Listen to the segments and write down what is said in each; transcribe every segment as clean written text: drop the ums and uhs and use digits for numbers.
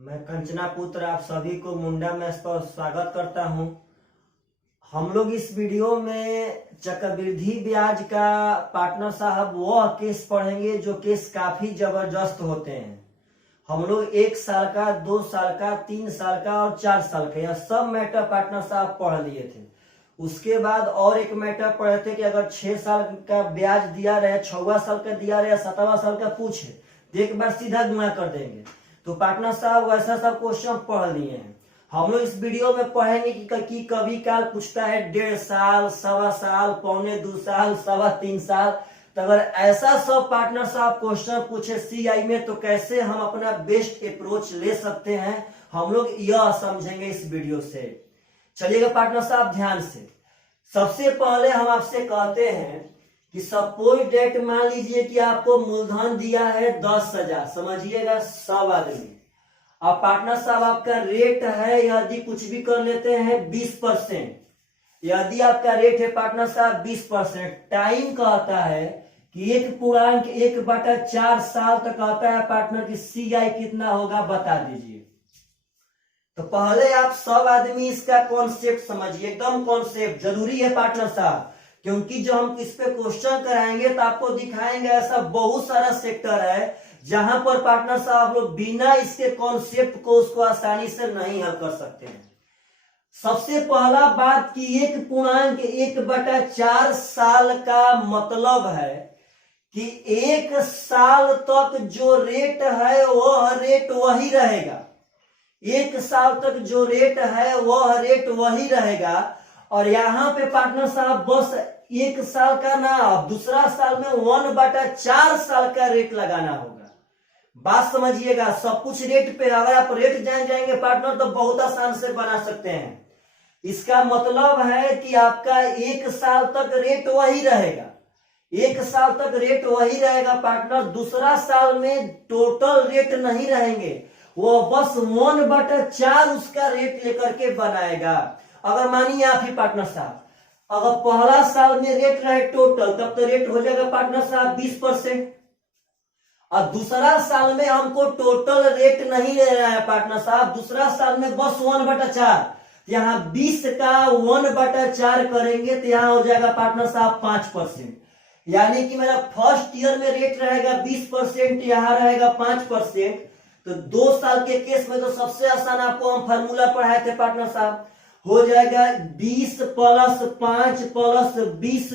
मैं कंचना पुत्र आप सभी को मुंडा मैथ्स पर स्वागत करता हूं। हम लोग इस वीडियो में चक्रवृद्धि ब्याज का पार्टनर साहब वह केस पढ़ेंगे जो केस काफी जबरदस्त होते हैं। हम लोग 1 साल का, 2 साल का, 3 साल का और 4 साल का यह सब मैटर पार्टनर साहब पढ़ लिए थे। उसके बाद और एक मैटर पढ़े थे कि अगर 6 साल का ब्याज दिया रहे, 6वां साल का दिया रहे, 7वां साल का पूछे तो एक बार सीधा गुणा कर देंगे। तो पार्टनर साहब वैसा सब क्वेश्चन पढ़ लिए हैं। हम लोग इस वीडियो में पढ़ेंगे कि कभी काल पूछता है 1.5 साल, 1.25 साल, 2.25 साल, 3.25 साल। तो अगर ऐसा सब पार्टनर साहब क्वेश्चन पूछे सीआई में तो कैसे हम अपना बेस्ट अप्रोच ले सकते हैं, हम लोग यह समझेंगे इस वीडियो से। चलिएगा पार्टनर साहब ध्यान से। सबसे पहले हम आपसे कहते हैं कि सपोज डेट मान लीजिए कि आपको मूलधन दिया है 10,000, समझिएगा 100 आदमी। अब पार्टनर साहब आपका रेट है, यदि कुछ भी कर लेते हैं 20%, यदि आपका रेट है पार्टनर साहब 20%, टाइम कहता है कि 1.1/4 साल तक आता है पार्टनर की सीआई कितना होगा बता दीजिए। तो पहले आप सब आदमी इसका कॉन्सेप्ट समझिए, एकदम कॉन्सेप्ट जरूरी है पार्टनर साहब, क्योंकि जो हम इस पे क्वेश्चन कराएंगे तो आपको दिखाएंगे ऐसा बहुत सारा सेक्टर है जहां पर पार्टनर साहब आप लोग बिना इसके कॉन्सेप्ट को उसको आसानी से नहीं हल कर सकते हैं। सबसे पहला बात कि 1.1/4 साल का मतलब है कि 1 साल तक जो रेट है वह रेट वही रहेगा। 1 साल तक जो रेट है वह रेट वही रहेगा। और यहाँ पे पार्टनर साहब बस 1 साल का ना, दूसरा साल में 1/4 साल का रेट लगाना होगा। बात समझिएगा, सब कुछ रेट पे। अगर आप रेट जान जाएंगे पार्टनर तो बहुत आसान से बना सकते हैं। इसका मतलब है कि आपका 1 साल तक रेट वही रहेगा। 1 साल तक रेट वही रहेगा पार्टनर। दूसरा साल में टोटल रेट नहीं रहेंगे, वो बस 1/4 उसका रेट लेकर के बनाएगा। अगर मानिए आप ही पार्टनर साहब, अगर पहला साल में रेट रहे टोटल, तब तो रेट हो जाएगा पार्टनर साहब 20%। और दूसरा साल में हमको टोटल रेट नहीं ले रहा है पार्टनर साहब, दूसरा साल में बस 1/4। यहाँ 20 का 1/4 करेंगे तो यहाँ हो जाएगा पार्टनर साहब 5%। यानी कि मेरा फर्स्ट ईयर में रेट रहेगा 20%, यहाँ रहेगा 5%। तो 2 साल के केस में तो सबसे आसान आपको हम फार्मूला पढ़ाए थे पार्टनर साहब, हो जाएगा 20 + 5 + 20 ×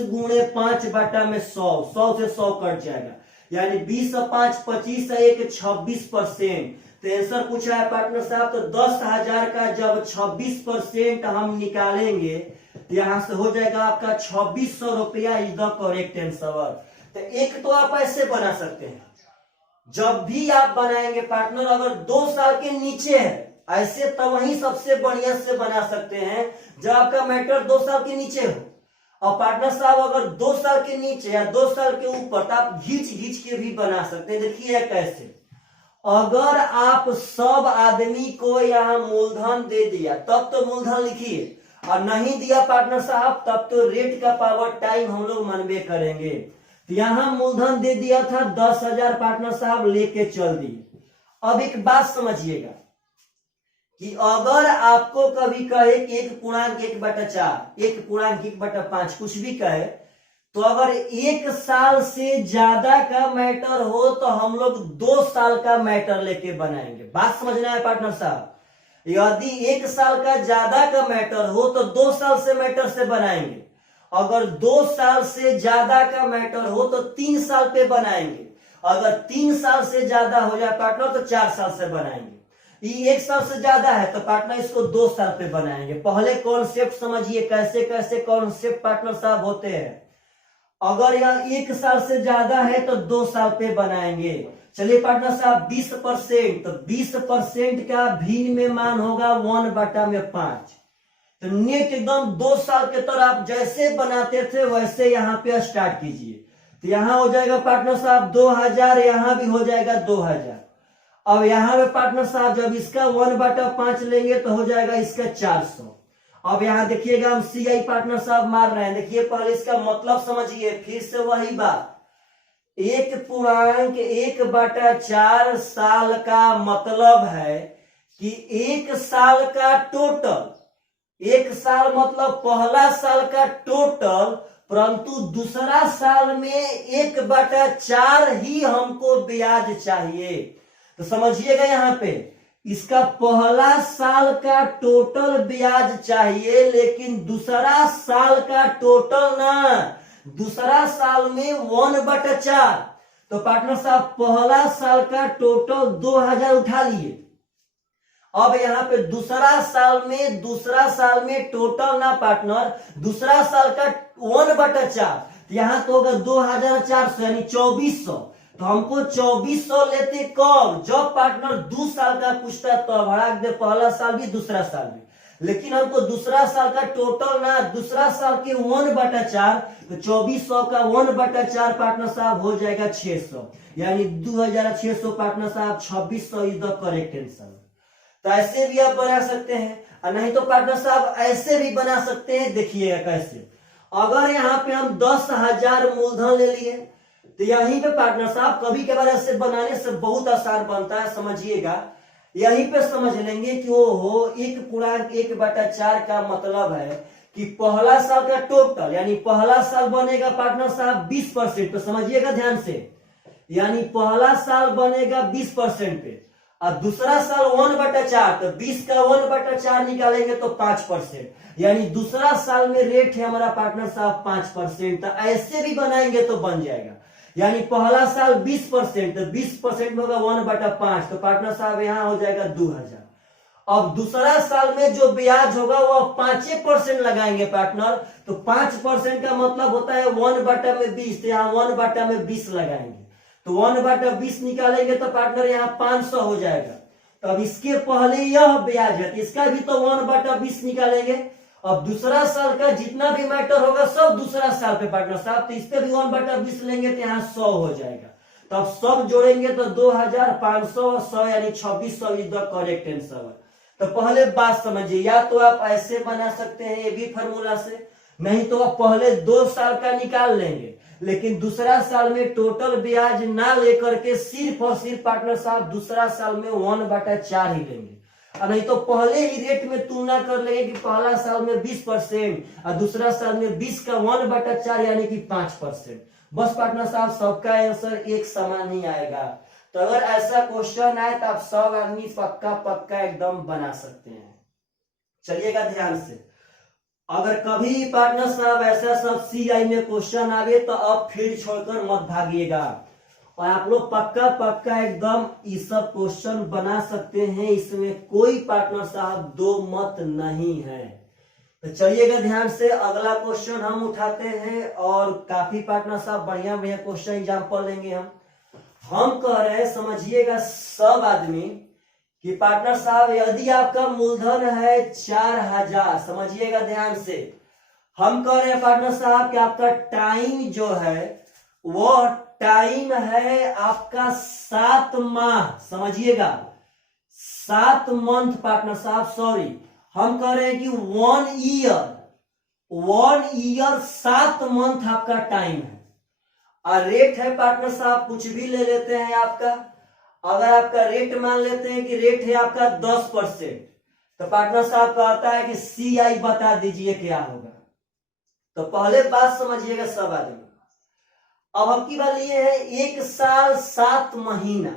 5 बटा में 100 से 100 कट जाएगा। यानी 20 और 5 25 है, 1 26%। तो आंसर पूछा है पार्टनर साहब, तो 10,000 का जब 26% हम निकालेंगे तो यहां से हो जाएगा आपका 2600 रुपया इज द करेक्ट आंसर। तो एक तो आप ऐसे बना सकते हैं, जब भी आप बनाएंगे पार्टनर अगर 2 साल के नीचे है ऐसे तो वही सबसे बढ़िया से बना सकते हैं जब आपका मैटर 2 साल के नीचे हो। और पार्टनर साहब अगर 2 साल के नीचे या 2 साल के ऊपर तो आप घींच के भी बना सकते हैं। देखिए कैसे, अगर आप सब आदमी को यहाँ मूलधन दे दिया तब तो मूलधन लिखिए, और नहीं दिया पार्टनर साहब तब तो रेट का पावर टाइम हम लोग मनबे करेंगे। तो यहाँ मूलधन दे दिया था 10,000 पार्टनर साहब लेके चल दिए। अब एक बात समझिएगा कि अगर आपको कभी कहे कि 1.1/4, 1.1/5 कुछ भी कहे, तो अगर 1 साल से ज्यादा का मैटर हो तो हम लोग 2 साल का मैटर लेके बनाएंगे। बात समझना है पार्टनर साहब, यदि 1 साल का ज्यादा का मैटर हो तो 2 साल से मैटर से बनाएंगे। अगर 2 साल से ज्यादा का मैटर हो तो 3 साल पे बनाएंगे। अगर 3 साल से ज्यादा हो जाए पार्टनर तो 4 साल से बनाएंगे। ये 1 साल से ज्यादा है तो पार्टनर इसको 2 साल पे बनाएंगे। पहले कॉन्सेप्ट समझिए कैसे कैसे कॉन्सेप्ट पार्टनर साहब होते हैं। अगर यह 1 साल से ज्यादा है तो 2 साल पे बनाएंगे। चलिए पार्टनर साहब 20%, तो 20% का भिन्न में मान होगा 1/5। तो नेट एकदम 2 साल के तरह आप जैसे बनाते थे वैसे यहाँ पे स्टार्ट कीजिए। तो यहाँ हो जाएगा पार्टनर साहब 2,000, यहाँ भी हो जाएगा 2,000। अब यहाँ पे पार्टनर साहब जब इसका 1/5 लेंगे तो हो जाएगा इसका 400। अब यहाँ देखिएगा हम सीआई पार्टनर साहब मार रहे हैं। देखिए पहले इसका मतलब समझिए, फिर से वही बात, 1.1/4 साल का मतलब है कि एक साल का टोटल, एक साल मतलब पहला साल का टोटल, परंतु दूसरा साल में 1/4 ही हमको ब्याज चाहिए। तो समझिएगा यहाँ पे, इसका पहला साल का टोटल ब्याज चाहिए, लेकिन दूसरा साल का टोटल ना, दूसरा साल में 1/4। तो पार्टनर साहब पहला साल का टोटल 2000 उठा लिए। अब यहाँ पे दूसरा साल में टोटल ना पार्टनर, दूसरा साल का 1/4, यहाँ तो होगा 2400 यानी 2400। तो हमको 2400 लेते कब, जब पार्टनर 2 साल का पूछता तब हड़ा दे, पहला साल भी दूसरा साल भी। लेकिन हमको दूसरा साल का टोटल ना, दूसरा साल के 1/4, तो 2400 का 1/4 पार्टनर साहब हो जाएगा 600, यानी 2600 पार्टनर साहब 2600 इज द करेक्ट आंसर। तो ऐसे भी आप बना सकते हैं, और नहीं तो पार्टनर साहब ऐसे भी बना सकते हैं। देखिएगा कैसे, अगर यहाँ पे हम 10,000 मूलधन ले लिए, तो यहीं पे पार्टनर साहब कभी कभार ऐसे बनाने से बहुत आसान बनता है, समझिएगा। यहीं पे समझ लेंगे कि वो हो 1/4 का मतलब है कि पहला साल का टोटल, यानी पहला साल बनेगा पार्टनर साहब 20%। तो समझिएगा ध्यान से, यानी पहला साल बनेगा 20% पे, और दूसरा साल 1/4, तो 20 का 1/4 निकालेंगे तो 5%, यानी दूसरा साल में रेट है हमारा पार्टनर साहब 5%। तो ऐसे भी बनाएंगे तो बन जाएगा, यानी पहला साल 20%, तो 20% में होगा 1/5, तो पार्टनर साहब यहाँ हो जाएगा 2000। अब दूसरा साल में जो ब्याज होगा वो 5% लगाएंगे पार्टनर, तो 5% का मतलब होता है 1/20, तो यहाँ 1/20 लगाएंगे, तो 1/20 निकालेंगे तो पार्टनर यहाँ 500 हो जाएगा। तो अब इसके पहले यह ब्याज है, तो इसका भी तो 1/20 निकालेंगे। अब दूसरा साल का जितना भी मैटर होगा सब दूसरा साल पे पार्टनर साहब, तो इस पे भी 1/20 लेंगे तो यहाँ 100 हो जाएगा। तो अब सब जोड़ेंगे तो 2500 100 यानी 2600 इज द करेक्ट आंसर। तो पहले बात समझिए, या तो आप ऐसे बना सकते हैं ये भी फॉर्मूला से, नहीं तो आप पहले 2 साल का निकाल लेंगे, लेकिन दूसरा साल में टोटल ब्याज ना लेकर के सिर्फ और सिर्फ पार्टनर साहब दूसरा साल में 1/4 ही लेंगे, और नहीं तो पहले ही रेट में तुलना कर लेंगे कि पहला साल में 20% और दूसरा साल में 20 का 1/4 यानी कि 5%। बस पार्टनर साहब सबका आंसर एक समान ही आएगा। तो अगर ऐसा क्वेश्चन आए तो आप सब आदमी पक्का एकदम बना सकते हैं। चलिएगा ध्यान से, अगर कभी पार्टनर साहब ऐसा सब CI में क्वेश्चन आवे तो अब फील्ड छोड़कर मत भागिएगा, और आप लोग पक्का एकदम ये सब क्वेश्चन बना सकते हैं, इसमें कोई पार्टनर साहब दो मत नहीं है। तो चलिएगा ध्यान से, अगला क्वेश्चन हम उठाते हैं, और काफी पार्टनर साहब बढ़िया क्वेश्चन एग्जाम्पल लेंगे हम कह रहे हैं, समझिएगा सब आदमी कि पार्टनर साहब यदि आपका मूलधन है 4000, समझिएगा ध्यान से, हम कह रहे हैं पार्टनर साहब कि आपका टाइम जो है वो टाइम है आपका 7 माह, समझिएगा 7 मंथ पार्टनर साहब, सॉरी हम कह रहे हैं कि 1 ईयर 7 मंथ आपका टाइम है, और रेट है पार्टनर साहब कुछ भी ले लेते हैं आपका। अगर आपका रेट मान लेते हैं कि रेट है आपका 10%, तो पार्टनर साहब कहता है कि CI बता दीजिए क्या होगा। तो पहले बात समझिएगा सब आदमी, अब आपकी बात ये है 1 साल 7 महीना,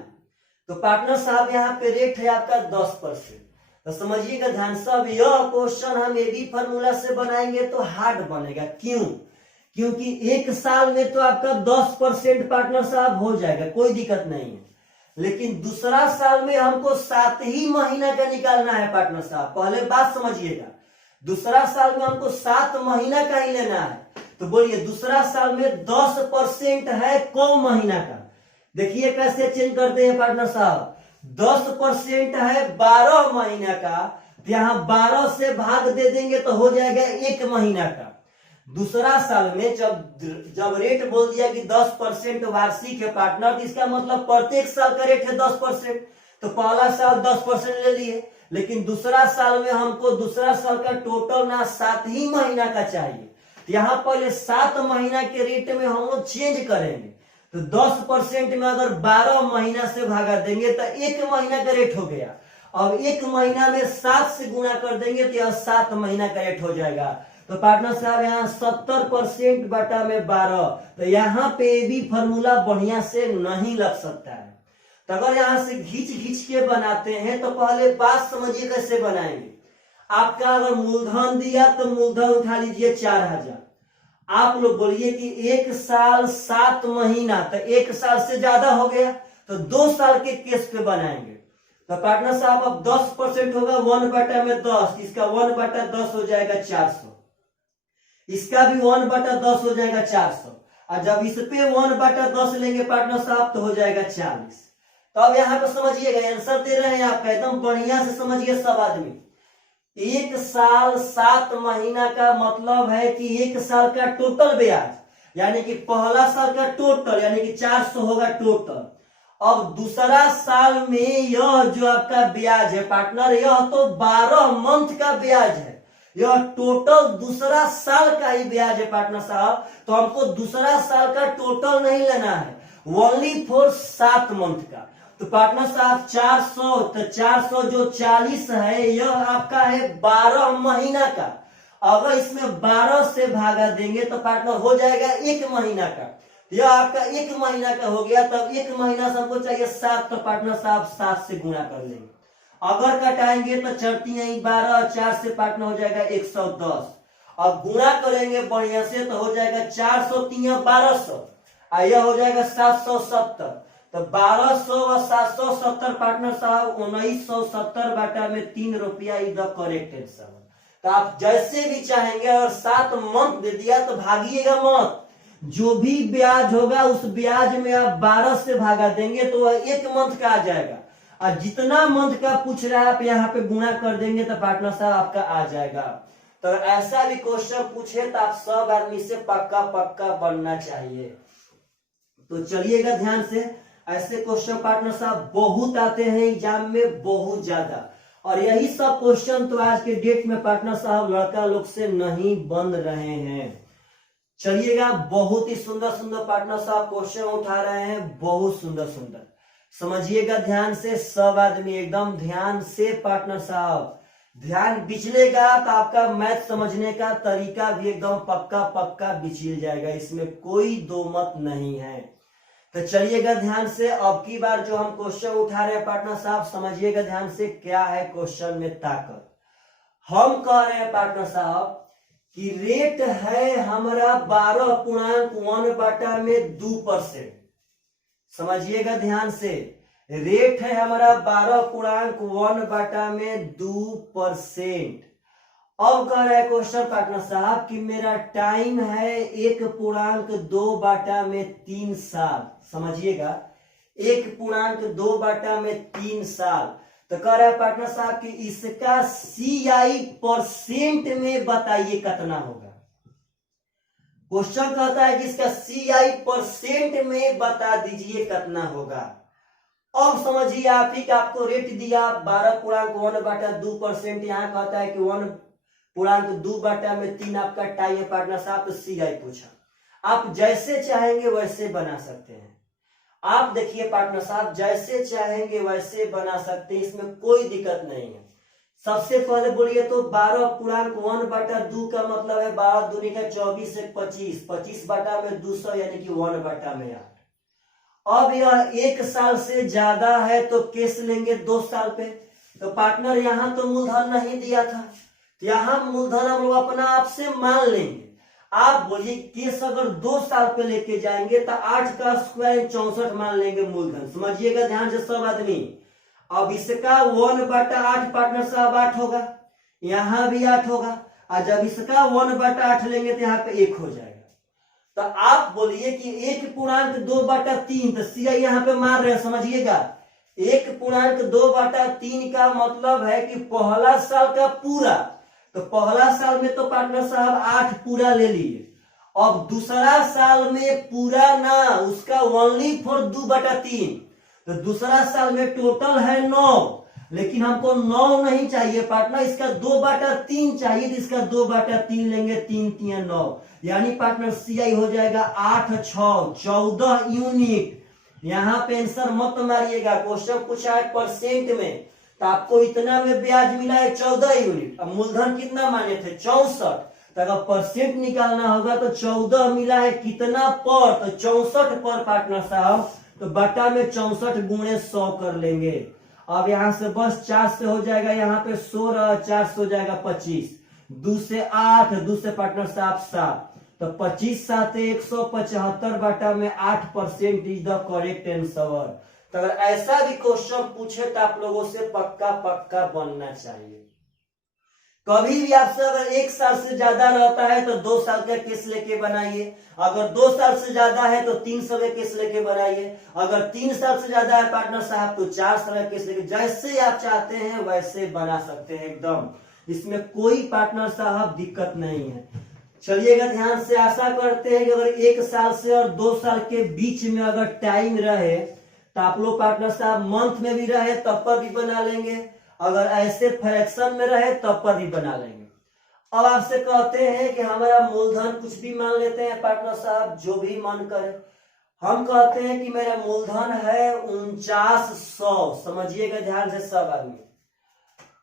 तो पार्टनर साहब यहाँ पे रेट है आपका 10%। तो समझिएगा ध्यान से, अब यह क्वेश्चन हम एबी फॉर्मूला से बनाएंगे तो हार्ड बनेगा। क्यों? क्योंकि 1 साल में तो आपका 10% पार्टनर साहब हो जाएगा, कोई दिक्कत नहीं है, लेकिन दूसरा साल में हमको 7 ही महीना का निकालना है पार्टनर साहब। पहले बात समझिएगा, दूसरा साल में हमको 7 महीना का ही लेना है, तो बोलिए दूसरा साल में 10% है कौन महीना का, देखिए कैसे चेंज करते हैं पार्टनर साहब, 10% है 12 महीना का, तो यहाँ 12 से भाग दे देंगे तो हो जाएगा 1 महीना का। दूसरा साल में जब रेट बोल दिया कि 10% वार्षिक है पार्टनर, तो इसका मतलब प्रत्येक साल का रेट है 10%, तो पहला साल 10% ले लिए, लेकिन दूसरा साल में हमको दूसरा साल का टोटल ना 7 ही महीना का चाहिए, तो यहाँ पहले 7 महीना के रेट में हम लोग चेंज करेंगे, तो 10% में अगर 12 महीना से भागा देंगे तो 1 महीना का रेट हो गया, अब एक महीना में 7 से गुणा कर देंगे तो यह 7 महीना का रेट हो जाएगा। तो पार्टनर साहब यहाँ 70% बटा में 12, तो यहाँ पे भी फॉर्मूला बढ़िया से नहीं लग सकता है। तो अगर यहाँ से घींच घींच के बनाते हैं तो पहले बात समझिए कैसे बनाएंगे। आपका अगर मूलधन दिया तो मूलधन उठा लीजिए 4000। आप लोग बोलिए कि 1 साल 7 महीना, तो 1 साल से ज्यादा हो गया, तो 2 साल के केस पे बनाएंगे। तो पार्टनर साहब अब 10% होगा 1 बटा में 10, इसका 1 बटा 10 हो जाएगा 400, इसका भी 1 बटा 10 हो जाएगा 400, और जब इस पे 1 बटा 10 लेंगे पार्टनर साहब तो हो जाएगा 40। तो अब यहाँ पे समझिएगा, आंसर दे रहे हैं आपका, एकदम बढ़िया से समझिए सब आदमी। 1 साल 7 महीना का मतलब है कि 1 साल का टोटल ब्याज, यानी कि पहला साल का टोटल यानी कि 400 होगा टोटल। अब दूसरा साल में यह जो आपका ब्याज है पार्टनर, यह तो 12 मंथ का ब्याज है, यह टोटल दूसरा साल का ही ब्याज है पार्टनर साहब। तो हमको दूसरा साल का टोटल नहीं लेना है, ओनली फॉर 7 मंथ का। तो पार्टनर साहब 400, तो 400 जो 40 है यह आपका है 12 महीना का। अगर इसमें 12 से भागा देंगे तो पार्टनर हो जाएगा 1 महीना का। यह आपका 1 महीना का हो गया, तब 1 महीना से हमको चाहिए 7, तो पार्टनर साहब 7 से गुणा कर लेंगे। अगर कटाएंगे तो चढ़ती है 12 और 4 से पार्टनर हो जाएगा 110। अब गुणा करेंगे बढ़िया से तो हो जाएगा 400 3 1200, यह हो जाएगा 770। तो 1200 और 770 पार्टनर साहब 1970 बटा में 3 रुपया इज द करेक्ट आंसर। तो आप जैसे भी चाहेंगे, और 7 मंथ दे दिया तो भागिएगा मत, जो भी ब्याज होगा उस ब्याज में आप 12 से भागा देंगे तो वह 1 मंथ का आ जाएगा, और जितना मंथ का पूछ रहा है आप यहाँ पे गुणा कर देंगे तो पार्टनर साहब आपका आ जाएगा। तो ऐसा भी क्वेश्चन पूछे तो आप सब आदमी से पक्का पक्का बनना चाहिए। तो चलिएगा ध्यान से, ऐसे क्वेश्चन पार्टनर साहब बहुत आते हैं एग्जाम में, बहुत ज्यादा, और यही सब क्वेश्चन तो आज के डेट में पार्टनर साहब लड़का लोग से नहीं बन रहे हैं। चलिएगा, बहुत ही सुंदर सुंदर पार्टनर साहब क्वेश्चन उठा रहे हैं, बहुत सुंदर सुंदर। समझिएगा ध्यान से सब आदमी, एकदम ध्यान से पार्टनर साहब, ध्यान बिचलेगा तो आपका मैथ समझने का तरीका भी एकदम पक्का पक्का बिचल जाएगा, इसमें कोई दो मत नहीं है। तो चलिएगा ध्यान से, अब की बार जो हम क्वेश्चन उठा रहे हैं पार्टनर साहब समझिएगा ध्यान से, क्या है क्वेश्चन में ताकत। हम कह रहे हैं पार्टनर साहब कि रेट है हमारा 12.1 बटा में 2%। समझिएगा ध्यान से, रेट है हमारा 12.1 बटा में 2%। अब कह रहा है क्वेश्चन पार्टनर साहब कि मेरा टाइम है 1.2 बटा में 3 साल। समझिएगा 1.2 बटा में 3 साल। तो कह रहा है पार्टनर साहब कि इसका CI परसेंट में बताइए कितना होगा। क्वेश्चन कहता है कि इसका CI परसेंट में बता दीजिए कितना होगा। अब समझिए आप ही, आपको रेट दिया 12.1 बटा 2%, यहाँ कहता है कि 1.2 बटा में 3 आपका टाइम है पार्टनर साहब, तो CI पूछा। आप जैसे चाहेंगे वैसे बना सकते हैं। आप देखिए पार्टनर साहब, जैसे चाहेंगे वैसे बना सकते हैं, इसमें कोई दिक्कत नहीं है। सबसे पहले बोलिए तो 12.1 बटा 2 का मतलब है 12 दूनी का 24 से 25, 25 बटा में 200 यानी कि 1 बटा में 8। अब यह 1 साल से ज्यादा है तो केस लेंगे 2 साल पे। तो पार्टनर यहाँ तो मूलधन नहीं दिया था, यहाँ मूलधन हम लोग अपना आप से मान लेंगे। आप बोलिए केस अगर 2 साल पे लेके जाएंगे तो 8 का स्क्वायर 64 मान लेंगे मूलधन। समझिएगा ध्यान से सब आदमी। अब इसका 1 बटा 8 पार्टनर साहब 8 होगा, यहाँ भी 8 होगा, और जब इसका 1 बटा 8 लेंगे तो यहाँ पे 1 हो जाएगा। तो आप बोलिए कि 1.2 बटा 3, तो CI यहाँ पे मार रहे हैं। समझिएगा 1.2 बटा 3 का मतलब है कि पहला साल का पूरा, तो पहला साल में तो पार्टनर साहब 8 पूरा ले लिए। अब दूसरा साल में पूरा ना, उसका ओनली फॉर 2 बटा 3, तो दूसरा साल में टोटल है 9, लेकिन हमको 9 नहीं चाहिए पार्टनर, इसका 2 बटा 3 चाहिए, तो इसका 2 बटा 3 लेंगे, 3 3 9, यानी पार्टनर CI हो जाएगा 8 6 14 यूनिट। यहाँ पे आंसर मत मारिएगा, क्वेश्चन पूछा है परसेंट में, तो आपको इतना में ब्याज मिला है 14 यूनिट। अब मूलधन कितना माने थे 64, तो अगर परसेंट निकालना होगा तो 14 मिला है कितना पर, तो 64 पर पार्टनर साहब, तो बटा में 64 गुणे 100 कर लेंगे। अब यहाँ से बस 4 से हो जाएगा, यहाँ पे 16, 4 से हो जाएगा 25, 2 से 8, 2 से पार्टनर साहब 7, तो 25 साथे 175 बटा में 8% इज द करेक्ट आंसर। तो अगर ऐसा भी क्वेश्चन पूछे तो आप लोगों से पक्का पक्का बनना चाहिए। कभी भी आपसे अगर 1 साल से ज्यादा रहता है तो 2 साल का केस लेके बनाइए, अगर 2 साल से ज्यादा है तो 3 साल का केस लेके बनाइए, अगर 3 साल से ज्यादा है पार्टनर साहब तो 4 साल का केस लेके, जैसे आप चाहते हैं वैसे बना सकते हैं एकदम, इसमें कोई पार्टनर साहब दिक्कत नहीं है। चलिएगा ध्यान से, आशा करते हैं कि अगर 1 साल से और 2 साल के बीच में अगर टाइम रहे तो आप लोग पार्टनर साहब मंथ में भी रहे तब पर भी बना लेंगे, अगर ऐसे फ्रैक्शन में रहे तब पर भी बना लेंगे। अब आपसे कहते हैं कि हमारा मूलधन कुछ भी मान लेते हैं पार्टनर साहब, जो भी मन करे। हम कहते हैं कि मेरा मूलधन है 4900, समझिएगा ध्यान से सब आदमी,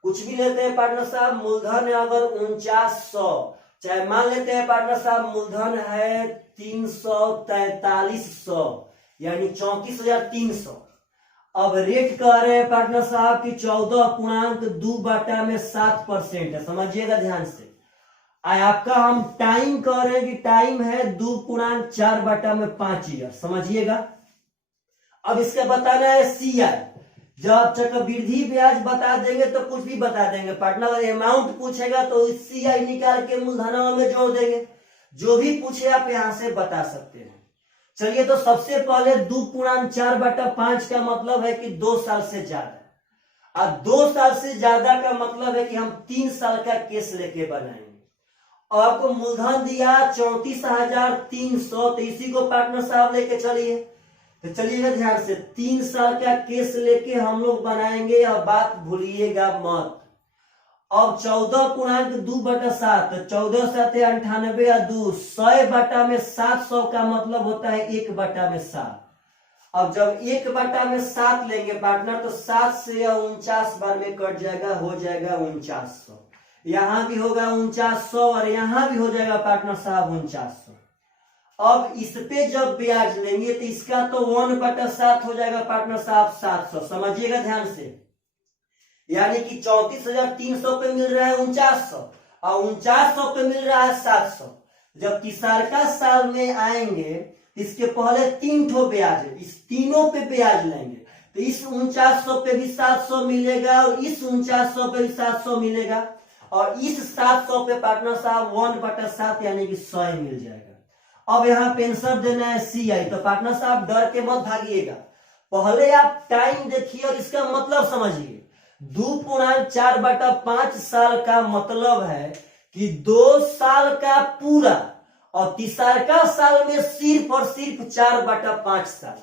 कुछ भी लेते हैं पार्टनर साहब, मूलधन है अगर 4900, चाहे मान लेते हैं पार्टनर साहब मूलधन है 34300 यानी 34,300। अब रेट कह रहे हैं पार्टनर साहब की 14.2 बटा में 7% है, समझिएगा ध्यान से। आपका हम टाइम कह रहे हैं कि टाइम है 2.4 बटा में 5 ईयर, समझिएगा। अब इसका बताना है CI, जब चक्रवृद्धि ब्याज बता देंगे तो कुछ भी बता देंगे पार्टनर, अगर अमाउंट पूछेगा तो CI निकाल के मूलधन में जोड़ देंगे, जो भी पूछे आप यहां से बता सकते हैं। चलिए तो सबसे पहले 2.4 बटा 5 का मतलब है कि 2 साल से ज्यादा, और 2 साल से ज्यादा का मतलब है कि हम 3 साल का केस लेके बनाएंगे। और आपको मूलधन दिया 34,300, तो इसी को पार्टनर साहब लेके चलिए, तो चलिएगा ध्यान से, 3 साल का केस लेके हम लोग बनाएंगे, और बात भूलिएगा मत। अब 14.2 बटा 7, 14 साथे 98 या 2, 100 बटा में 700 का मतलब होता है 1 बटा में 7। अब जब 1 बटा में 7 लेंगे पार्टनर तो 7 से 49 बार में कट जाएगा, हो जाएगा 4900, यहां भी होगा 4900 और यहां भी हो जाएगा पार्टनर साहब 4900। अब इस पे जब ब्याज लेंगे तो इसका तो 1 बटा 7 हो जाएगा पार्टनर साहब 700, समझिएगा ध्यान से, यानी कि 34,300 पे मिल रहा है 4900 और 4900 पे मिल रहा है 700। जब तीसरा साल में आएंगे इसके पहले 3 ठो ब्याज है, इस तीनों पे ब्याज लेंगे तो इस 4900 पे भी 700 मिलेगा और इस 4900 पे भी 700 मिलेगा, और इस 700 पे पार्टनर साहब 1 बटा 7 यानी कि 100 मिल जाएगा। अब यहाँ पे आंसर देना है CI, तो पार्टनर साहब डर के मत भागिएगा, पहले आप टाइम देखिए और इसका मतलब समझिए। 2.4 बटा 5 साल का मतलब है कि 2 साल का पूरा, और तीसरा साल में सिर्फ और सिर्फ 4 बटा 5 साल,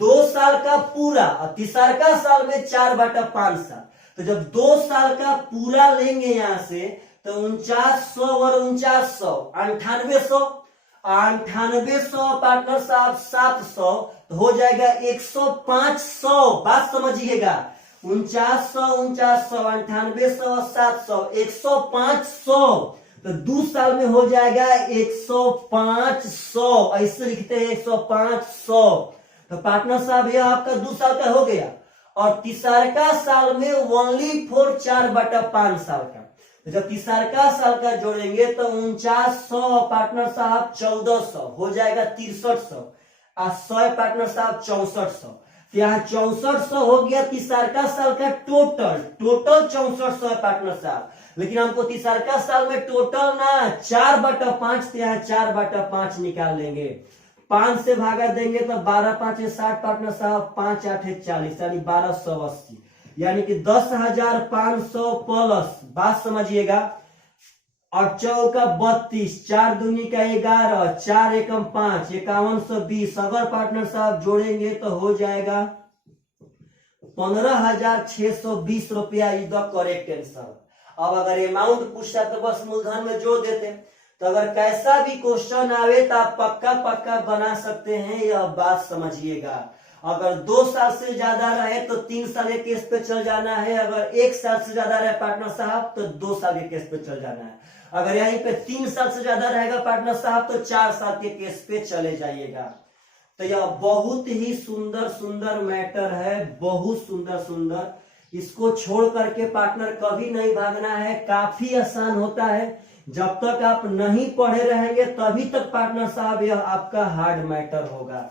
2 साल का पूरा और तीसरा साल में 4 बटा 5 साल। तो जब 2 साल का पूरा लेंगे यहां से तो 4900 और 4900 9800, 9800 पार्टनर साहब 700, तो हो जाएगा 10500। बात समझिएगा, 4900 4900 9800 700 10500, तो 2 साल में हो जाएगा 10500, ऐसे लिखते हैं 10500। तो पार्टनर साहब यह आपका 2 साल का हो गया, और तीसरा साल में ओनली फॉर 4 बटा 5 साल का, तो जब तीसरा साल का जोड़ेंगे तो 4900 पार्टनर साहब 1400 हो जाएगा 6300, और 100 पार्टनर साहब 6400, यहाँ 6400 हो गया तीसरा साल का टोटल 6400 है पार्टनर साहब। लेकिन हमको तीसरा साल में टोटल ना 4 बटा 5, तो यहाँ 4 बटा 5 निकाल लेंगे, 5 से भागा देंगे तो 12 5 60 पार्टनर साहब, 5 8 40 यानी 1280, यानी कि 10,500 प्लस, बात समझिएगा, और चौका 32, 4 दूनी का 11, 4 एकम 5, 5120, अगर पार्टनर साहब जोड़ेंगे तो हो जाएगा 15,620 रुपया इज द करेक्ट आंसर। अब अगर अमाउंट पूछता तो बस मूलधन में जोड़ देते, तो अगर कैसा भी क्वेश्चन आवे तो आप पक्का पक्का बना सकते हैं, यह बात समझिएगा। अगर 2 साल से ज्यादा रहे तो 3 साल के केस पे चल जाना है, अगर 1 साल से ज्यादा रहे पार्टनर साहब तो 2 साल के केस पे चल जाना है, अगर यहीं पे 3 साल से ज्यादा रहेगा पार्टनर साहब तो 4 साल के केस पे चले जाइएगा। तो यह बहुत ही सुंदर सुंदर मैटर है, बहुत सुंदर सुंदर। इसको छोड़ करके पार्टनर कभी नहीं भागना है, काफी आसान होता है। जब तक आप नहीं पढ़े रहेंगे तभी तक पार्टनर साहब यह आपका हार्ड मैटर होगा।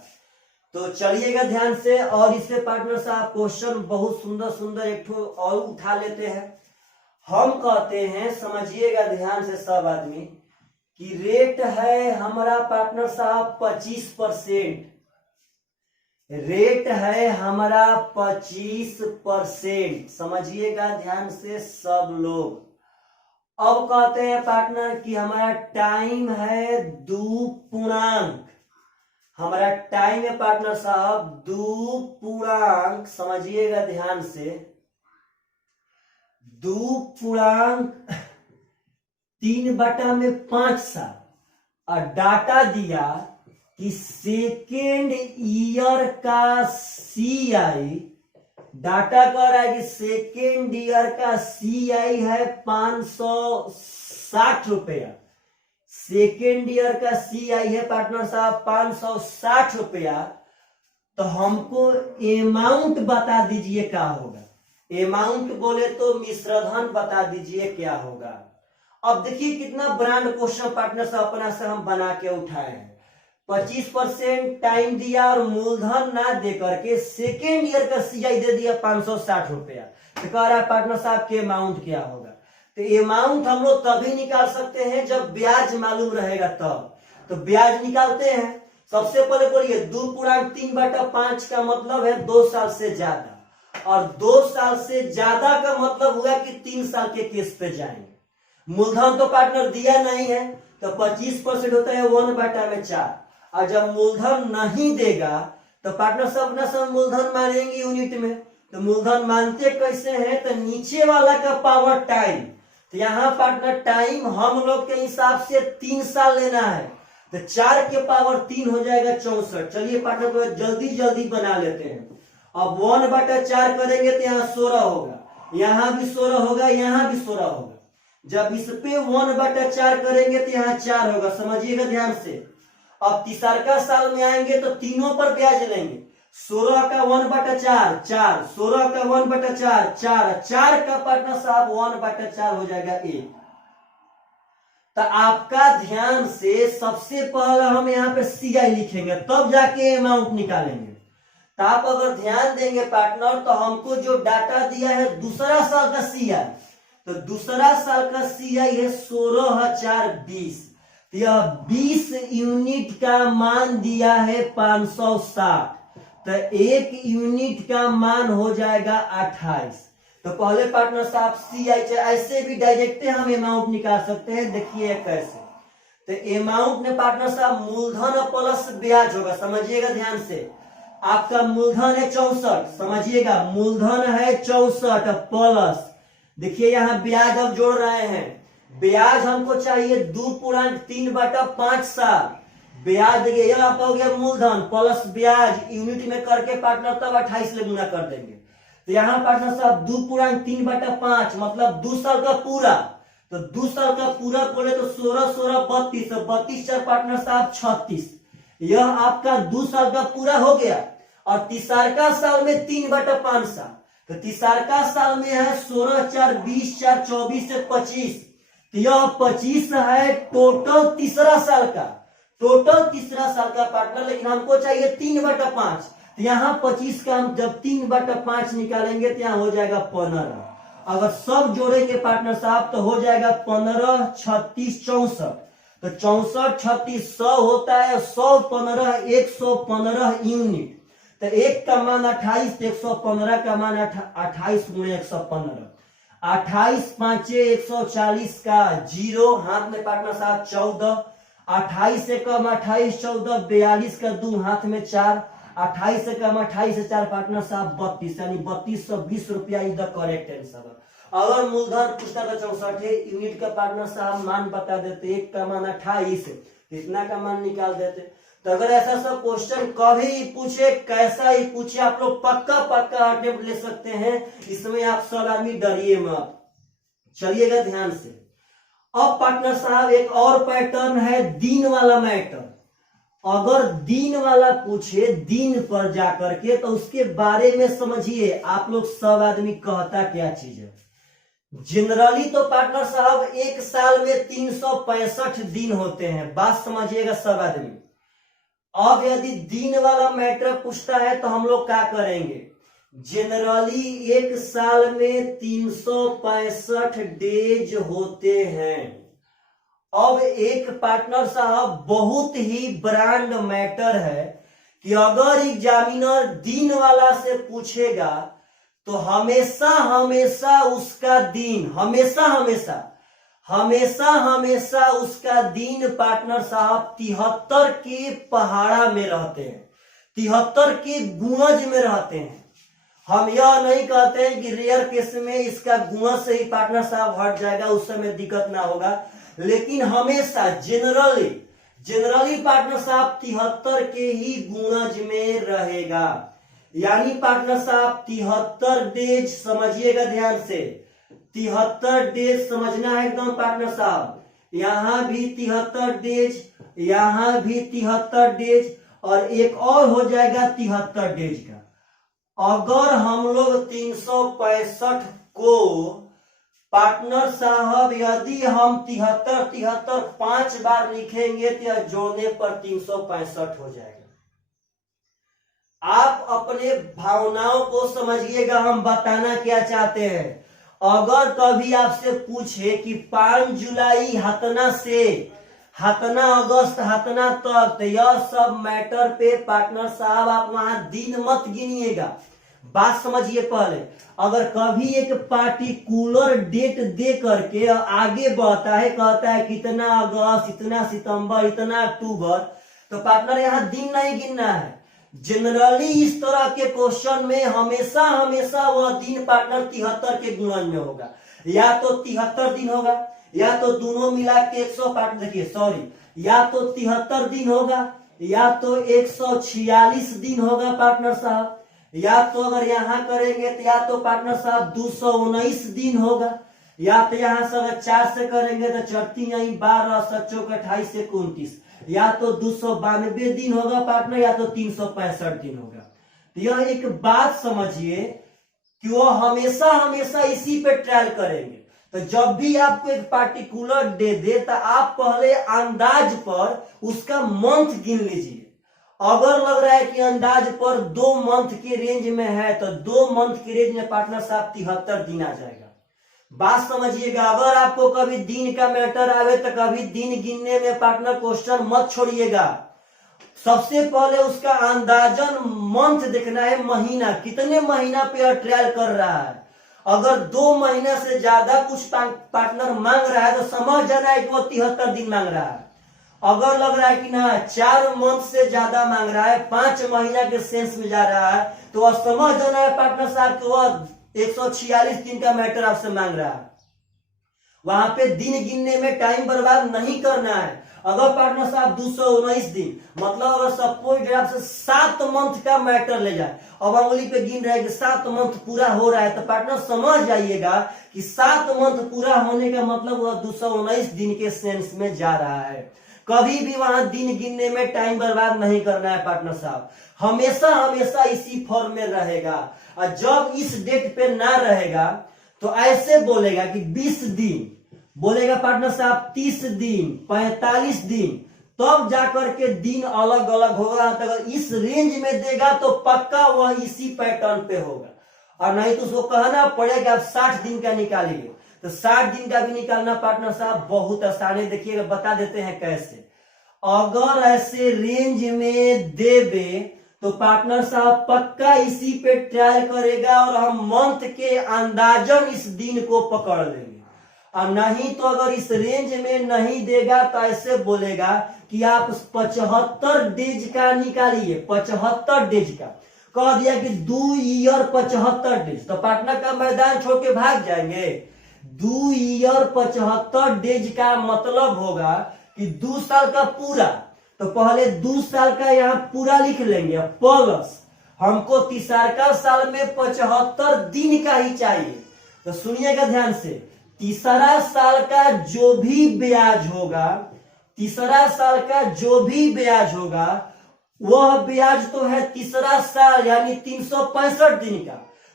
तो चलिएगा ध्यान से, और इससे पार्टनर साहब क्वेश्चन बहुत सुंदर सुंदर एक ठो और उठा लेते हैं। हम कहते हैं, समझिएगा ध्यान से सब आदमी, कि रेट है हमारा पार्टनर साहब 25%, रेट है हमारा 25%, समझिएगा ध्यान से सब लोग। अब कहते हैं पार्टनर कि हमारा टाइम है 2 पूर्णांक, हमारा टाइम है पार्टनर साहब 2 पूर्णांक, समझिएगा ध्यान से 2 पूर्णांक 3/5 साल, और डाटा दिया कि सेकेंड ईयर का CI, डाटा कह रहा है कि सेकेंड ईयर का CI है 560 रुपया, सेकेंड ईयर का CI है पार्टनर साहब 560 रुपया। तो हमको अमाउंट बता दीजिए क्या होगा, अमाउंट बोले तो मिश्रधन बता दीजिए क्या होगा। अब देखिए कितना ब्रांड क्वेश्चन पार्टनर साहब अपना से हम बना के उठाए हैं। 25% टाइम दिया और मूलधन ना दे करके सेकेंड ईयर का CI दे दिया 560 रुपया। तो कह रहा है पार्टनर साहब के अमाउंट क्या होगा। तो अमाउंट हम लोग तभी निकाल सकते हैं जब ब्याज मालूम रहेगा तब। तो ब्याज निकालते हैं। सबसे पहले बोलिए 2/3/5 का मतलब है 2 साल से ज्यादा, और 2 साल से ज्यादा का मतलब हुआ कि 3 साल के केस पे जाएंगे। मूलधन तो पार्टनर दिया नहीं है, तो 25% होता है 1/4, और जब मूलधन नहीं देगा तो पार्टनर सब ना सब मूलधन मानेंगे यूनिट में। तो मूलधन मानते कैसे हैं, तो नीचे वाला का पावर टाइम, तो यहाँ पार्टनर टाइम हम लोग के हिसाब से 3 साल लेना है, तो 4 के पावर 3 हो जाएगा 64। चलिए पार्टनर को जल्दी जल्दी बना लेते हैं। अब 1/4 करेंगे तो यहाँ 16 होगा, यहाँ भी 16 होगा, यहाँ भी 16 होगा। जब इस पे 1/4 करेंगे तो यहाँ 4 होगा, समझिएगा ध्यान से। अब तीसरा साल में आएंगे तो तीनों पर ब्याज लेंगे। 16 का 1/4 4, 16 का 1/4 4, 4 का पार्टनर साहब 1/4 हो जाएगा 1। तो आपका ध्यान से सबसे पहले हम यहाँ पे CI लिखेंगे, तब जाके अमाउंट निकालेंगे। तो आप अगर ध्यान देंगे पार्टनर, तो हमको जो डाटा दिया है दूसरा साल का CI, तो दूसरा साल का CI है 16,020। यह 20 यूनिट का मान दिया है 560, तो 1 यूनिट का मान हो जाएगा 28। तो पहले पार्टनर साहब CI, ऐसे भी डायरेक्ट हम अमाउंट निकाल सकते हैं। देखिए कैसे, तो अमाउंट में पार्टनर साहब मूलधन प्लस ब्याज होगा, समझिएगा ध्यान से। आपका मूलधन है 64, समझिएगा मूलधन है 64 प्लस, देखिए यहाँ ब्याज अब जोड़ रहे हैं। ब्याज हमको चाहिए 2/3/5 साल, ब्याज देखिए यह आपका हो गया मूलधन प्लस ब्याज यूनिट में करके पार्टनर तब 28 से गुना कर देंगे। तो यहाँ पार्टनर साहब 2/3/5 मतलब 2 साल का पूरा, तो 2 साल का पूरा बोले तो 16 16 32, 32 4 पार्टनर साहब 36। यह आपका 2 साल का पूरा हो गया। और तीसरा साल में 3/5 साल, तो तीसरा साल में है 16 4 20 4 24 से 25, तो यह 25 है टोटल तीसरा साल का, टोटल तीसरा साल का पार्टनर। लेकिन हमको चाहिए 3/5, तो यहाँ 25 का हम जब 3/5 निकालेंगे तो यहाँ हो जाएगा 15। अगर सब जोड़ेंगे पार्टनर साहब तो हो जाएगा 15 36 64, तो 64 36 100 होता है, 100 15 115 यूनिट। तो 1 का मान 28, 115 का मान 28 गुणे 115, 28 5 140 का 0 हाथ में पार्टनर साहब 14, 28 से कम 28 14, 42 का 2 हाथ में 4, 28 से कम 28 से 4 पार्टनर साहब 32, यानी 3220 रुपया इज द करेक्ट आंसर। अगर मूलधन पूछता था 64 यूनिट का पार्टनर साहब मान बता देते, 1 का मान 28, इतना का मान निकाल देते। तो अगर ऐसा सब क्वेश्चन कभी ही पूछे, कैसा ही पूछे, आप लोग पक्का पक्का अटेम्प्ट ले सकते हैं। इसमें आप सब आदमी डरिए मत, चलिएगा ध्यान से। अब पार्टनर साहब एक और पैटर्न है दिन वाला मैटर। अगर दिन वाला पूछे दिन पर जाकर के, तो उसके बारे में समझिए आप लोग सब आदमी कहता क्या चीज है। जनरली तो पार्टनर साहब एक साल में 365 दिन होते हैं, बात समझिएगा सब आदमी। अब यदि दिन वाला मैटर पूछता है तो हम लोग क्या करेंगे, जनरली एक साल में 365 डेज होते हैं। अब एक पार्टनर साहब बहुत ही ब्रांड मैटर है कि अगर एग्जामिनर दिन वाला से पूछेगा तो हमेशा हमेशा उसका दिन, हमेशा हमेशा हमेशा हमेशा उसका दिन पार्टनर साहब 73 के पहाड़ा में रहते हैं, 73 के गुणज में रहते हैं। हम यह नहीं कहते हैं कि रेयर केस में इसका गुणज से ही पार्टनर साहब हट जाएगा, उस समय दिक्कत ना होगा, लेकिन हमेशा जनरली पार्टनर साहब 73 के ही गुणज में रहेगा। यानी पार्टनर साहब 73 डेज, समझिएगा ध्यान से, 73 डेज समझना है एकदम पार्टनर साहब। यहां भी 73 डेज, यहां भी 73 डेज, और एक और हो जाएगा 73 डेज का। अगर हम लोग 365 को पार्टनर साहब यदि हम 73 5 बार लिखेंगे तो जोड़ने पर 365 हो जाएगा। आप अपने भावनाओं को समझिएगा, हम बताना क्या चाहते हैं। अगर कभी आपसे पूछे कि 5 जुलाई हतना से हतना अगस्त हतना तक, तो यह सब मैटर पे पार्टनर साहब आप वहां दिन मत गिनिएगा, बात समझिए पहले। अगर कभी एक पार्टिकुलर डेट दे करके आगे बढ़ता है, कहता है कितना अगस्त, इतना सितंबर, इतना अक्टूबर, तो पार्टनर यहाँ दिन नहीं गिनना है। जनरली इस तरह के क्वेश्चन में हमेशा हमेशा वह दिन पार्टनर 73 के गुणन में होगा, या तो 73 दिन होगा, या तो दोनों मिला के 100 पार्ट, देखिए सॉरी, या तो 73 दिन होगा, या तो 146 दिन होगा पार्टनर साहब, या तो अगर यहां करेंगे तो या तो पार्टनर साहब 219 दिन होगा, या तो यहां से अगर 4 से करेंगे तो 4 12 7 28 से 29, या तो 292 दिन होगा पार्टनर, या तो 365 दिन होगा। तो यह एक बात समझिए कि वो हमेशा हमेशा इसी पे ट्रायल करेंगे। तो जब भी आपको एक पार्टिकुलर डे दे तो आप पहले अंदाज पर उसका मंथ गिन लीजिए। अगर लग रहा है कि अंदाज पर 2 मंथ के रेंज में है तो 2 मंथ के रेंज में पार्टनर साहब 73 दिन आ जाएगा, बात समझिएगा। अगर आपको कभी दिन का मैटर आवे तो कभी दिन गिनने में पार्टनर क्वेश्चन मत छोड़िएगा, सबसे पहले उसका अंदाजन मंथ देखना है, महीना, कितने महीना पे ट्रायल कर रहा है। अगर 2 महीना से ज्यादा कुछ पार्टनर मांग रहा है तो समझ जाना है कि वो 73 दिन मांग रहा है। अगर लग रहा है कि ना 4 मंथ से ज्यादा मांग रहा है, 5 महीना के सेंस में जा रहा है, तो वह समझ जाना है पार्टनर साहब कि वह 146 दिन का मैटर आपसे मांग रहा है। वहां पे दिन गिनने में टाइम बर्बाद नहीं करना है। अगर पार्टनर साहब 219 दिन, मतलब अगर सपोज आपसे 7 मंथ का मैटर ले जाए, अब उंगली पे गिन रहे कि 7 मंथ पूरा हो रहा है, तो पार्टनर समझ जाइएगा कि 7 मंथ पूरा होने का मतलब वह 219 दिन के सेंस में जा रहा है। कभी भी वहां दिन गिनने में टाइम बर्बाद नहीं करना है पार्टनर साहब, हमेशा हमेशा इसी फॉर्म में रहेगा। और जब इस डेट पे ना रहेगा तो ऐसे बोलेगा कि 20 दिन, बोलेगा पार्टनर साहब 30 दिन, 45 दिन, तब जाकर के दिन अलग अलग होगा। अगर इस रेंज में देगा तो पक्का वह इसी पैटर्न पे होगा, और नहीं तो उसको कहना पड़ेगा कि आप 60 दिन का निकालिए। तो 60 दिन का भी निकालना पार्टनर साहब बहुत आसान है, देखिएगा बता देते हैं कैसे। अगर ऐसे रेंज में देवे तो पार्टनर साहब पक्का इसी पे ट्रायल करेगा और हम मंथ के अंदाजन इस दिन को पकड़ लेंगे। और नहीं तो अगर इस रेंज में नहीं देगा तो ऐसे बोलेगा कि आप 75 डेज का निकालिए, 75 डेज का। कह दिया कि 2 ईयर 75 डेज, तो पार्टनर का मैदान छोड़ के भाग जाएंगे। 2 ईयर 75 डेज का मतलब होगा कि 2 साल का पूरा, तो पहले 2 साल का यहाँ पूरा लिख लेंगे प्लस हमको तीसरा साल में 75 दिन का ही चाहिए। तो सुनिएगा ध्यान से, तीसरा साल का जो भी ब्याज होगा, तीसरा साल का जो भी ब्याज होगा वह ब्याज तो है तीसरा साल यानी 365 दिन का।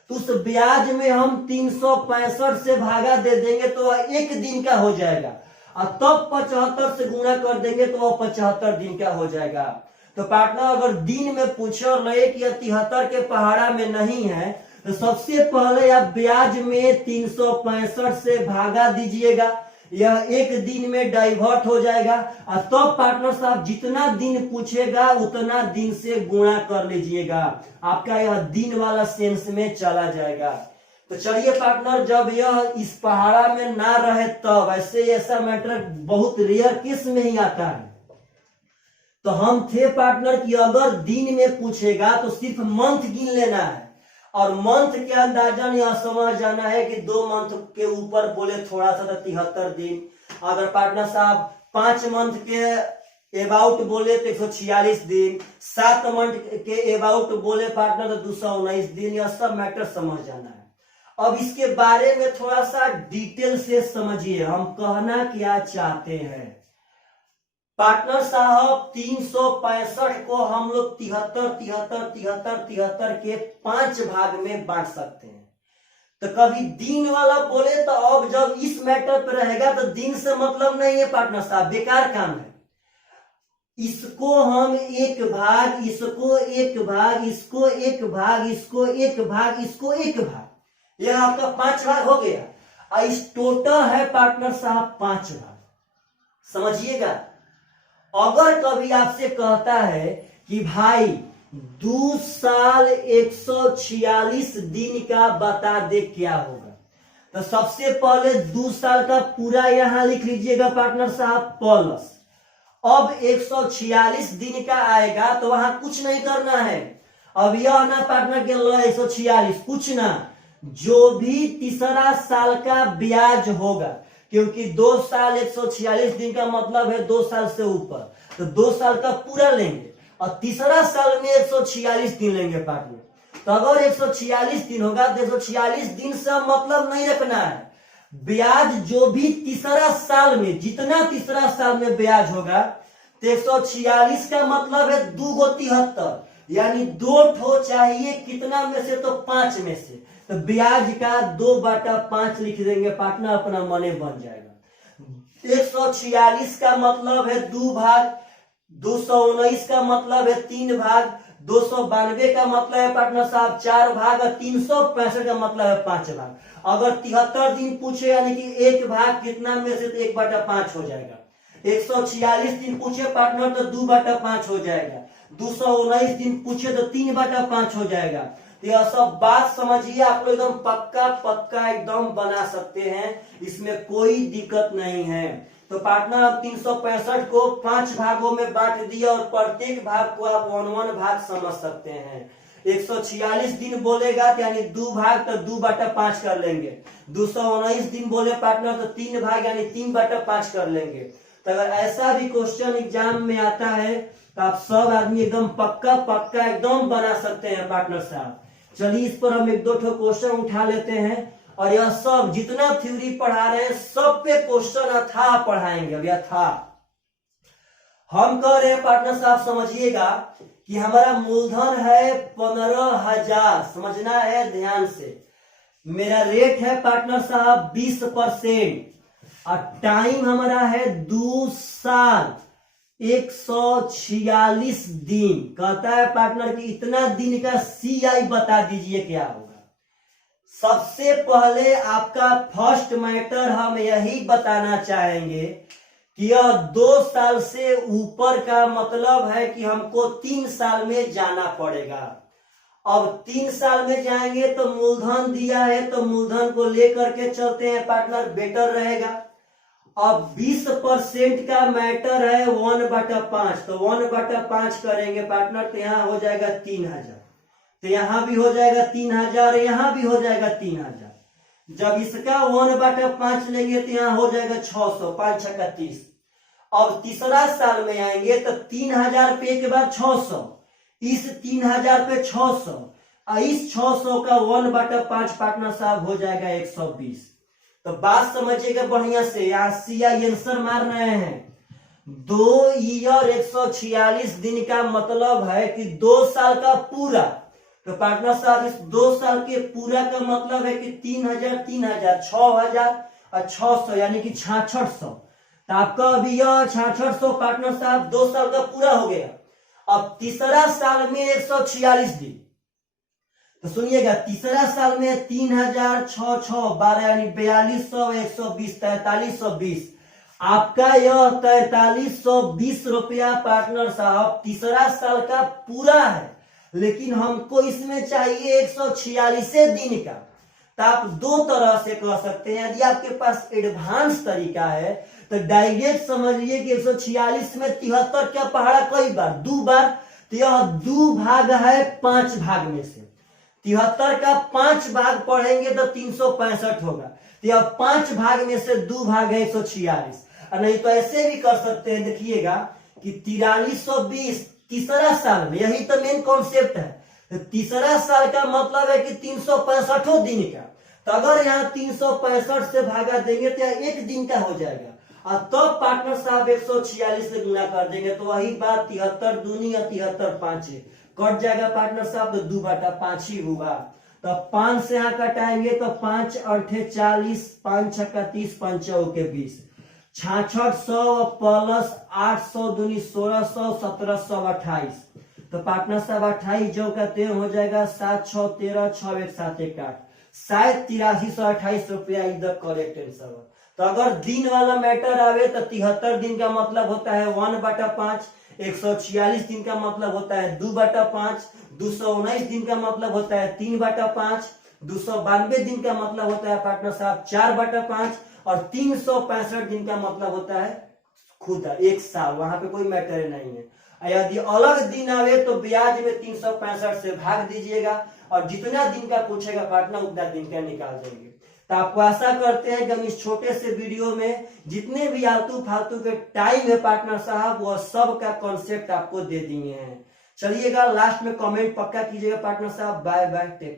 तो उस ब्याज में हम 365 से भागा दे देंगे तो वह 1 दिन का हो जाएगा और तब 75 से गुणा कर देंगे तो वह 75 दिन का हो जाएगा। तो पार्टनर अगर दिन में पूछे और लगे कि 73 के पहाड़ा में नहीं है तो सबसे पहले आप ब्याज में 365 से भागा दीजिएगा, यह 1 दिन में डाइवर्ट हो जाएगा और तब पार्टनर साहब जितना दिन पूछेगा उतना दिन से गुणा कर लीजिएगा, आपका यह दिन वाला सेंस में चला जाएगा। तो चलिए पार्टनर, जब यह इस पहाड़ा में ना रहे तब ऐसा मैटर बहुत रेयर केस में ही आता है। तो हम थे पार्टनर कि अगर दिन में पूछेगा तो सिर्फ मंथ गिन लेना है और मंथ के अंदाजन यह समझ जाना है कि 2 मंथ के ऊपर बोले थोड़ा सा 73 दिन, अगर पार्टनर साहब 5 मंथ के अबाउट बोले तो 146 दिन, 7 मंथ के अबाउट बोले पार्टनर तो 219 दिन, यह सब मैटर समझ जाना है। अब इसके बारे में थोड़ा सा डिटेल से समझिए हम कहना क्या चाहते हैं। पार्टनर साहब 365 को हम लोग 73 के 5 भाग में बांट सकते हैं। तो कभी दिन वाला बोले तो अब जब इस मैटर पे रहेगा तो दिन से मतलब नहीं है पार्टनर साहब, बेकार काम है। इसको हम 1 भाग, इसको 1 भाग, इसको 1 भाग, इसको 1 भाग, इसको 1 भाग, यह आपका 5 भाग हो गया और इस टोटल है पार्टनर साहब 5 भाग। समझिएगा, अगर कभी आपसे कहता है कि भाई 2 साल 146 दिन का बता दे क्या होगा, तो सबसे पहले 2 साल का पूरा यहां लिख लीजिएगा पार्टनर साहब प्लस अब 146 दिन का आएगा तो वहां कुछ नहीं करना है। अब यह ना पार्टनर के 146 कुछ ना, जो भी तीसरा साल का ब्याज होगा, क्योंकि 2 साल 146 दिन का मतलब है 2 साल से ऊपर, तो 2 साल का पूरा लेंगे और तीसरा साल में 146 दिन लेंगे पार्टनर। तो अगर 146 दिन होगा तो 146 दिन से मतलब नहीं रखना है, ब्याज जो भी तीसरा साल में, जितना तीसरा साल में ब्याज होगा तो 146 का मतलब है 2 × 73 यानी 2 ठो चाहिए, कितना में से तो 5 में से, तो ब्याज का 2/5 लिख देंगे पार्टनर, अपना मने बन जाएगा। 146 का मतलब है 2 भाग, 219 का मतलब है 3 भाग, 292 का मतलब है पार्टनर साहब 4 भाग और 365 का मतलब है 5 भाग। अगर 73 दिन पूछे यानी कि 1 भाग कितना में से तो 1/5 हो जाएगा। 146 दिन पूछे पार्टनर तो 2/5 हो जाएगा। 219 दिन पूछे तो 3/5 हो जाएगा। तो यह सब बात समझिए, आप लोग एकदम पक्का एकदम बना सकते हैं, इसमें कोई दिक्कत नहीं है। तो पार्टनर अब 365 को 5 भागों में बांट दिया और प्रत्येक भाग को आप 1 भाग समझ सकते हैं। 146 दिन बोलेगा यानी 2 भाग तो 2/5 कर लेंगे। 219 दिन बोले पार्टनर तो 3 भाग यानी 3/5 कर लेंगे। तो अगर ऐसा भी क्वेश्चन एग्जाम में आता है तो आप सब आदमी एकदम पक्का एकदम बना सकते हैं पार्टनर साहब। चलिए इस पर हम 1-2 क्वेश्चन उठा लेते हैं और यह सब जितना थ्योरी पढ़ा रहे हैं सब पे क्वेश्चन अथाह पढ़ाएंगे। अब अथाह हम कह रहे हैं पार्टनर साहब, समझिएगा कि हमारा मूलधन है 15,000, समझना है ध्यान से। मेरा रेट है पार्टनर साहब 20% और टाइम हमारा है 2 साल 146 दिन। कहता है पार्टनर कि इतना दिन का CI बता दीजिए क्या होगा। सबसे पहले आपका फर्स्ट मैटर हम यही बताना चाहेंगे कि यह 2 साल से ऊपर का मतलब है कि हमको 3 साल में जाना पड़ेगा। अब 3 साल में जाएंगे तो मूलधन दिया है तो मूलधन को लेकर के चलते हैं पार्टनर, बेटर रहेगा। अब 20% का मैटर है 1/5, तो 1/5 करेंगे पार्टनर तो यहाँ हो जाएगा 3,000, तो यहाँ भी हो जाएगा 3,000, यहाँ भी हो जाएगा 3,000। जब इसका 1/5 लेंगे तो यहाँ हो जाएगा 600, 5 × 6 = 30। अब तीसरा साल में आएंगे तो 3000 पे के बाद 600, इस 3000 पे 600, इस 600 का 1/5 पार्टनर साहब हो जाएगा 120। तो बात समझिएगा बढ़िया से, यहाँ सीआ आंसर मार रहे हैं। 2 ईयर 146 दिन का मतलब है कि 2 साल का पूरा। तो पार्टनर साहब इस 2 साल के पूरा का मतलब है कि 3000 3000 6000 और 600 यानी कि 6600। तो आपका अभी यह 6600 पार्टनर साहब 2 साल का पूरा हो गया। अब तीसरा साल में 146 दिन, तो सुनिएगा तीसरा साल में 3000 6 6 12 यानी 4200 120 4320। आपका यह 4320 रुपया पार्टनर साहब तीसरा साल का पूरा है, लेकिन हमको इसमें चाहिए 146 दिन का। तो आप दो तरह से कर सकते हैं। यदि आपके पास एडवांस तरीका है तो डायरेक्ट समझिए कि 146 में 73 क्या पहाड़ा कई बार 2 बार, तो यह 2 भाग है 5 भाग में से। 73 का 5 भाग पढ़ेंगे तो 365 होगा। तो यह 5 भाग में से 2 भाग है 146। और नहीं तो ऐसे भी कर सकते हैं, देखिएगा कि 4320 तीसरा साल में, यही तो मेन कॉन्सेप्ट है। तो तीसरा साल का मतलब है कि 365 दिन का। तो अगर यहाँ 365 से भागा देंगे तो यहाँ 1 दिन का हो जाएगा, और तब तो पार्टनर साहब 146 से गुना कर देंगे। तो वही बात 73 दूनी या 73 पांचे कट जाएगा पार्टनर साहब, तो 2/5 ही हुआ। तो 5 से यहाँ कटाएंगे तो 5 8 40 5 6 30 5 के 20 6600 प्लस 800 दूनी 1600 1700 28। तो पार्टनर साहब 28 जो का 13 हो जाएगा 7 6 13 6 1 7 1 8, शायद 8328 रुपया इधर करेक्ट आंसर। तो अगर दिन वाला मैटर आवे तो 73 दिन का मतलब होता है 1/5, 146 दिन का मतलब होता है 2/5, 219 दिन का मतलब होता है 3/5, 292 दिन का मतलब होता है पार्टनर साहब 4/5, और 365 दिन का मतलब होता है खुद 1 साल। वहां पे कोई मैटर नहीं है। यदि अलग दिन आवे तो ब्याज में 365 से भाग दीजिएगा, और जितना दिन का पूछेगा पार्टनर उतना दिन का निकाल देंगे। तो आपको आशा करते हैं कि हम इस छोटे से वीडियो में जितने भी आलतू फालतू के टाइम है पार्टनर साहब, वह सब का कॉन्सेप्ट आपको दे दिए हैं। चलिएगा लास्ट में कमेंट पक्का कीजिएगा पार्टनर साहब। Bye bye, take care.